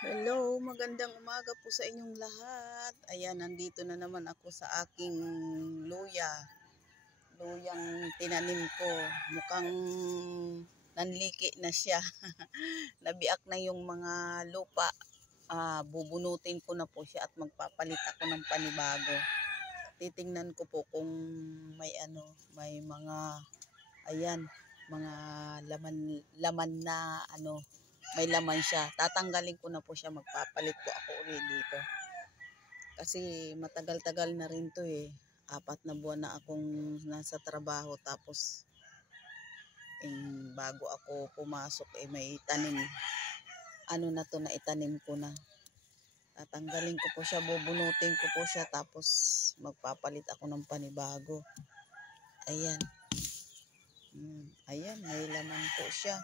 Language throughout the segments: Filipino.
Hello, magandang umaga po sa inyong lahat. Ayan, nandito na naman ako sa aking luya. Luyang tinanim ko. Mukhang nanliki na siya. Nabiak na yung mga lupa. Bubunutin ko na po siya at magpapalit ako ng panibago. Titingnan ko po kung may may mga mga laman na may laman siya. Tatanggalin ko na po siya, magpapalit po ako ulit dito. Kasi matagal-tagal na rin to 4 na buwan na akong nasa trabaho, tapos bago ako pumasok may tanim. Na to na itanim ko na. Tatanggalin ko po siya, bubunutin ko po siya, tapos magpapalit ako ng panibago. Ayan. Ayan, may laman po siya.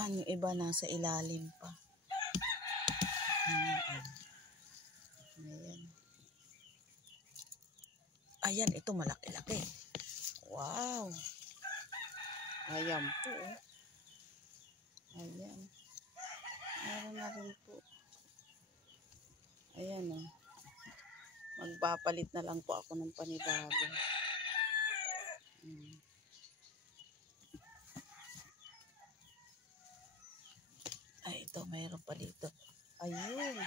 Ang iba nasa ilalim pa. Ayan. Ayan, ito malaki-laki. Wow. Ayan po. Ayan. Meron na rin po. Ayan o. Magpapalit na lang po ako ng panibago. Ay, ito, mayroon pa dito. Ayun.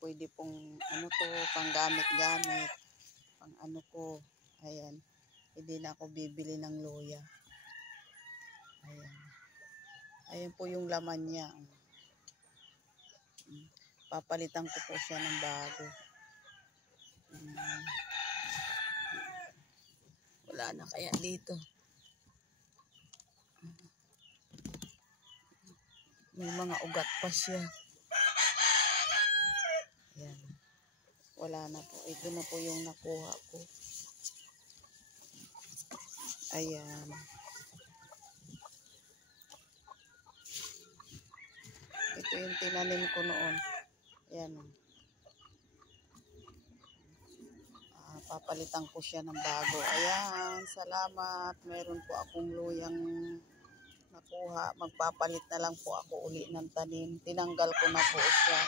Pwede pong to, pang gamit-gamit. Pang ko. Ayan. Hindi na ako bibili ng luya. Ayan. Ayan po yung laman niya. Papalitan ko po siya ng bago. Wala na kaya dito. May mga ugat pa siya. Ayan. Wala na po. Ito na po yung nakuha ko. Ayan. Ito yung tinanim ko noon. Ayan. Papalitan ko siya ng bago. Ayan. Salamat. Meron po akong luyang nakuha. Magpapalit na lang po ako uli ng tanim. Tinanggal ko na po siya.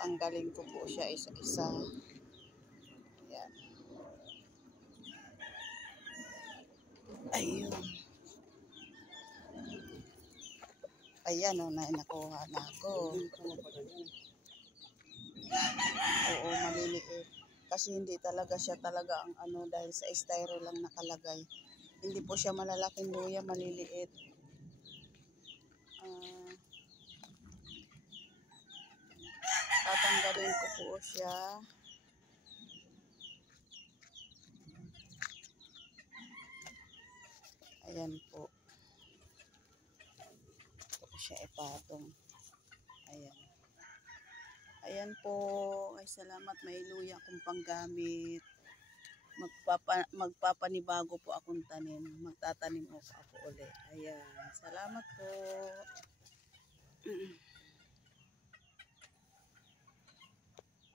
Tanggalin ko po siya isa-isa. Ayan. Ayun. Ayan nakuha na ako. Oo, maliliit. Kasi hindi talaga siya ang dahil sa styro lang nakalagay. Hindi po siya malalaking luya, maliliit. Tatanggalin ko po siya. Ayan po. Ito po siya ipatong. Ayan. Ayan po. Ay, salamat. May luya akong panggamit. Magpapanibago po akong tanim. Magtatanim ako ulit. Ayan. Salamat po.